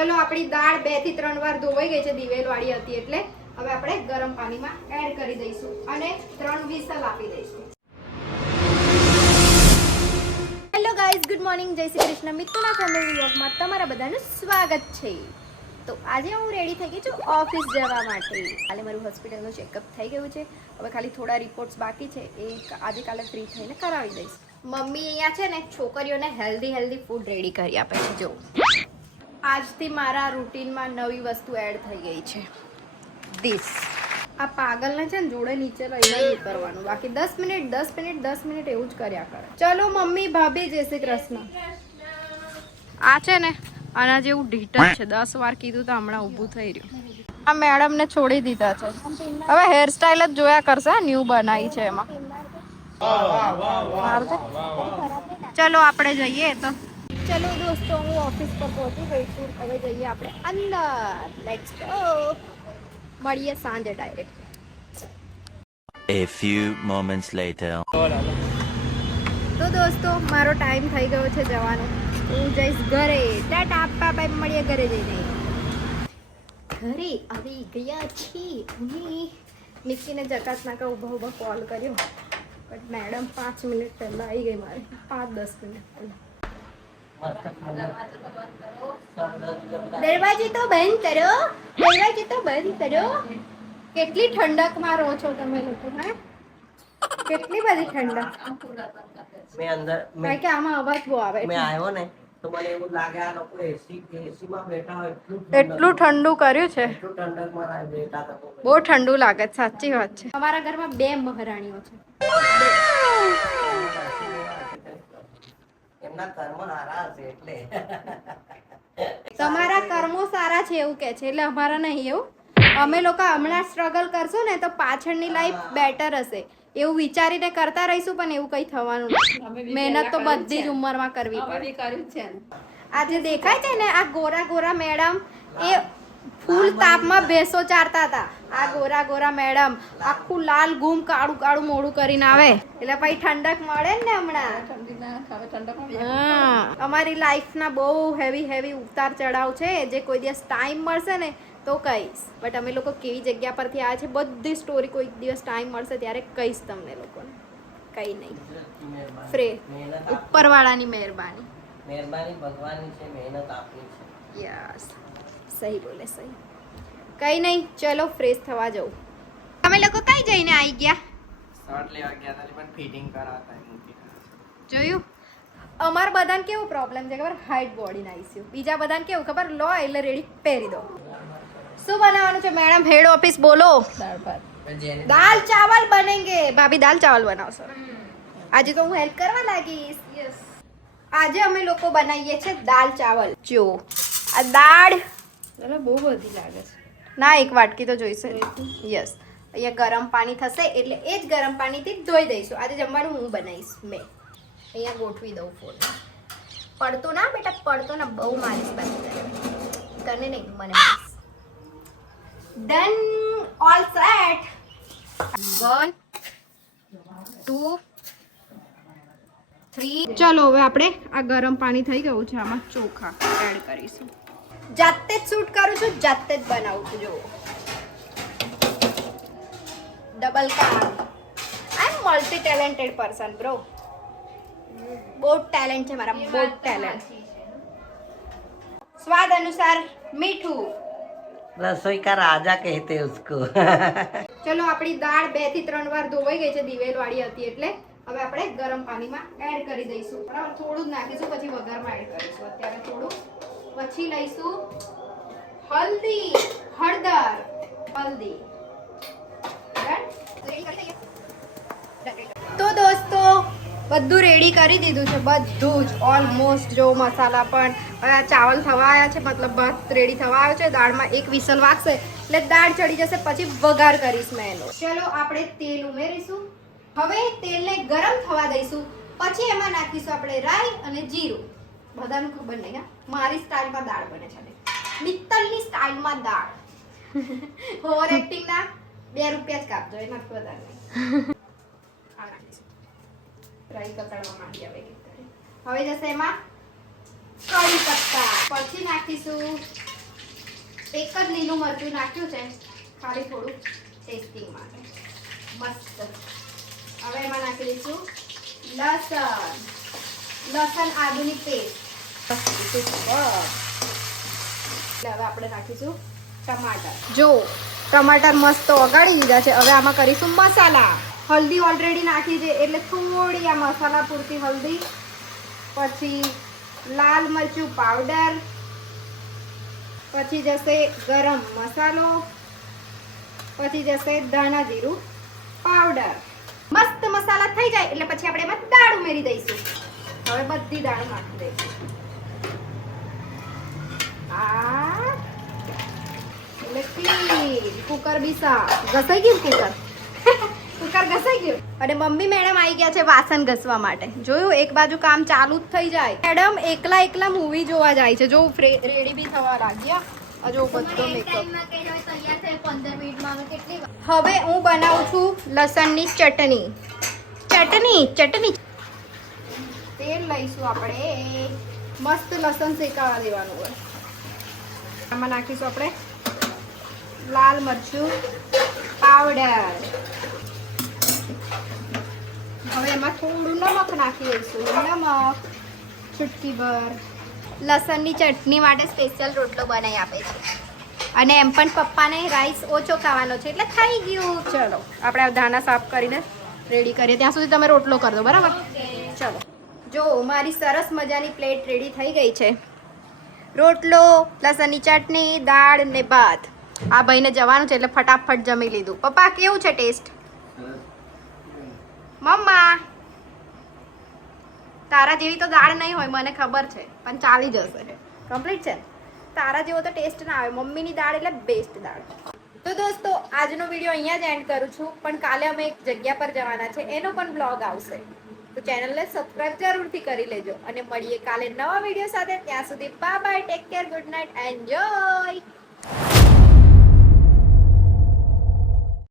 ચલો આપણી દાળ 2 થી 3 વાર ધોવાઈ ગઈ છે, દિવેલ વાળી હતી એટલે હવે આપણે ગરમ પાણીમાં એડ કરી દઈશું અને 3 વિસલ આપી દઈશું. હેલો ગાઈઝ, ગુડ મોર્નિંગ, જય શ્રી કૃષ્ણ. મિત્રોના ફેમિલી વ્લોગમાં તમારા બધાનું સ્વાગત છે. તો આજે હું રેડી થઈ ગઈ છું ઓફિસ જવા માટે. કાલે મારું હોસ્પિટલનું ચેકઅપ થઈ ગયું છે. હવે ખાલી થોડા રિપોર્ટ્સ બાકી છે, એ આજે કાલે ફ્રી થઈને કરાવી દઈશ. મમ્મી અહીંયા છે ને છોકરીઓને હેલ્ધી ફૂડ રેડી કરી આપે છે. જો આજથી મારા રૂટીનમાં નવી વસ્તુ એડ થઈ ગઈ છે, ધીસ. આ પાગલને છે ને જોડે નીચે લઈને ઉતરવાનું, બાકી 10 મિનિટ એવું જ કર્યા કરે. ચલો મમ્મી, ભાભી, જય શ્રી કૃષ્ણ. આ છે ને આના જેવું ઢીટ જ છે, 10 વાર કીધું તો હમણાં ઊભું થઈ રહ્યું. આ મેડમને છોડી દીધા છે, હવે હેરસ્ટાઈલ જ જોયા કરશે. ન્યૂ બનાવી છે એમાં. ચલો આપણે જઈએ. તો ચલો દોસ્તો, હું ઓફિસ પર પહોંચી ગઈ છું. હવે જઈએ આપણે અંદર. Let's go. મળીએ સાંજે direct. A few moments later. તો દોસ્તો, મારો ટાઈમ થઈ ગયો છે જવાનો. હું જઈશ ઘરે. ટાટા, આપા બાય, મળીએ ઘરે જઈને. ઘરે આવી ગયા છીએ. નિક્કીને જકાત નાકા ઊભા કોલ કર્યો, બટ મેડમ 5 મિનિટ પહેલા આવી ગઈ. મારે 5-10 મિનિટ પહેલા. દરવાજો તો બંધ કરો, દરવાજો તો બંધ કરો. કેટલી ઠંડકમાં રહો છો તમે લોકો? હા, કેટલી બધી ઠંડક. મેં અંદર કારણ કે આમાં અવાજ બહુ આવે. મેં આવ્યો ને તો મને એવું લાગે આ લોકો એસી માં બેઠા હોય એટલું ઠંડુ કર્યું છે. એટલું ઠંડકમાં બેઠા હતા. બહુ ઠંડુ લાગે, સાચી વાત છે. અમારા ઘરમાં 2 મહારાણીઓ છે. એમના કર્મ સારા હશે એટલે. તમારા કર્મો સારા છે એવું કે છે, એટલે અમારા નહીં એવું. અમે લોકો હમણાં સ્ટ્રગલ કરશું ને તો પાછળની લાઈફ બેટર હશે એવું વિચારીને કરતા રહીશું, પણ એવું કઈ થવાનું નથી. મહેનત તો બધી જ ઉંમરમાં કરવી પડે. આજે દેખાય છે ને આ ગોરા મેડમ, એ ફૂલ તાપમાં ભેંસો ચારતા હતા. આ ગોરા મેડમ આખું લાલ ગુમ કાળું મોડું કરીને આવે એટલે પછી ઠંડક મળે ને હમણાં. અમારી લાઈફના બહુ હેવી ઉતાર ચઢાવ છે, જે કોઈ દિવસ ટાઈમ મળશે ને તો કહીશ. બટ અમે લોકો કેવી જગ્યા પરથી આવ્યા છે બધી સ્ટોરી કોઈ દિવસ ટાઈમ મળશે ત્યારે કહીશ તમને લોકોને. કઈ નહીં, ઉપરવાળાની મહેરબાની ભગવાનની છે, મહેનત આપની છે. યસ, સહી બોલે, સહી. કઈ નહીં, ચલો ફ્રેશ થવા જાઉં. તમે લોકો કઈ જઈને આવી ગયા? શર્ટ લેવા ગયા હતા પણ ફિટિંગ કરાવતા જોયું? અમાર બધાને કેવું પ્રોબ્લેમ છે ખબર? હાઈટ બોડી ના ઇશ્યુ. બીજા બધાને કેવું ખબર? લો એટલે રેડી પહેરી દો. શું બનાવવાનું છે મેડમ? હેડ ઓફિસ બોલો. દાલ ચાવલ બનેંગે. ભાભી દાલ ચાવલ બનાવશો? આજે તો હું હેલ્પ કરવા લાગીશ. આજે અમે લોકો બનાવીએ છીએ દાલ ચાવલ. જો આ દાળ બહુ બધી લાગે છે ના, એક વાટકી તો જોઈશે. યસ, અહીંયા ગરમ પાણી થશે એટલે એ જ ગરમ પાણીથી ધોઈ દઈશું. આજે જમવાનું હું બનાવીશ. મેં અહીંયા ગોઠવી દઉં ફોન. પડતો ના બેટા, પડતો ના. બહુ મારીશ પાછી તને નહીં, મને. Done, all set. 1 2 3. ચલો હવે આપણે આ ગરમ પાણી થઈ ગયું છે, આમાં ચોખા એડ કરીશું. જાતે જ શૂટ કરું છું, જાતે જ બનાવું છું. જો ડબલ કામ. આઈ એમ મલ્ટી ટેલેન્ટેડ પર્સન બ્રો. બહુ ટેલેન્ટ છે મારા, બહુ ટેલેન્ટ. સ્વાદ અનુસાર મીઠું. રસોઈ કા રાજા કહેતે ઉસકો. ચલો આપણી દાળ 2 થી 3 વાર ધોવાઈ ગઈ છે, દિવેલ વાળી હતી એટલે હવે આપણે ગરમ પાણીમાં એડ કરી દઈશું. બરાબર, થોડું જ નાખીશું, પછી વઘારમાં એડ કરીશું. અત્યારે થોડું, પછી લઈશું હળદર. તો દોસ્તો બધું રેડી કરી દીધું છે, બધું જ ઓલમોસ્ટ. જો મસાલા પણ ચાવલ થવા આવ્યા છે, મતલબ ભાત રેડી થવા આવ્યો છે. દાળમાં એક વિસલ વાગશે એટલે દાળ ચડી જશે, પછી વઘાર કરીશ મેં એનો. ચલો આપણે તેલ ઉમેરીશું. હવે તેલને ગરમ થવા દઈશું, પછી એમાં નાખીશું આપણે રાઈ અને જીરું. બધાનું ખબર નહીં, હા, મારી સ્ટાઇલમાં દાળ બને છે, મિત્તલની સ્ટાઇલમાં દાળ. ઓવર એક્ટિંગ ના 2 રૂપિયા જ કાપજો, એના વધારે નહીં. રાઈ કકડવા માંડી હવે જશે એમાં કઢી પત્તા. પછી નાખીશું એક જ લીલું મરચું નાખ્યું છે ખાલી થોડું ટેસ્ટિંગ માટે મસ્ત. હવે એમાં નાખી દઈશું લસણ આદુની પેસ્ટ. હવે આપણે નાખીશું ટમાટર. જો ટમાટર મસ્ત ઓગાળી દીધા છે. હવે આમાં કરીશું મસાલા. હલ્દી ઓલરેડી નાખી છે એટલે થોડી આ મસાલા પૂરતી હલ્દી, પછી લાલ મરચું પાવડર, પછી જશે ગરમ મસાલો, પછી જશે ધાણા જીરું પાવડર. મસ્ત મસાલા થઈ જાય એટલે પછી આપણે એમાં દાળ ઉમેરી દઈશું. હવે બધી દાળ નાખી દઈશું. એટલે ક્લીન. કુકર બી સાફ. ઘસાઈ ગયું કુકર. કુકર ઘસાઈ ગયું. અને મમ્મી મેડમ આવી ગયા છે વાસણ ઘસવા માટે. જોયું, એક બાજુ કામ ચાલુ જ થઈ જાય. મેડમ એકલા મૂવી જોવા જાય છે. જો રેડી બી થવા લાગ્યા. જો બધો મેકઅપ. હવે હું બનાવું છું લસણની ચટણી. ચટણી તેલ લઈશું આપણે. મસ્ત લસણ શેકાવા દેવાનું હોય. આમાં નાખીશું આપણે લાલ મરચું પાવડર. હવે એમાં થોડું નમક નાખી દઈશું. નમક ચૂટકી ભર. લસણની ચટણી માટે સ્પેશિયલ રોટલો બનાવી આપે છે. અને એમ પણ પપ્પાને રાઈસ ઓછો ખાવાનો છે એટલે થઈ ગયું. ચલો આપણે આ ધાણા સાફ કરીને રેડી કરીએ. ત્યાં સુધી તમે રોટલો કરી દો, બરાબર? ચલો, જો મારી સરસ મજાની પ્લેટ રેડી થઈ ગઈ છે. રોટલો, લસણની ચટણી, દાળ ને ભાત. આ ભાઈને જવાનું છે એટલે ફટાફટ જમી લીધું. પપ્પા કેવું છે ટેસ્ટ? મમ્મા તારા જેવી તો દાળ નહીં હોય મને ખબર છે, પણ ચાલી જશે. કમ્પ્લીટ છે. તારા જેવો તો ટેસ્ટ ના આવે. મમ્મીની દાળ એટલે બેસ્ટ દાળ. તો દોસ્તો આજનો વિડીયો અહીંયા જ એન્ડ કરું છું. પણ કાલે અમે એક જગ્યા પર જવાના છે, એનો પણ બ્લોગ આવશે. તો ચેનલને સબસ્ક્રાઇબ જરૂરથી કરી લેજો. અને મળીએ કાલે નવા વિડીયો સાથે. ત્યાં સુધી bye bye, take care, good night, enjoy.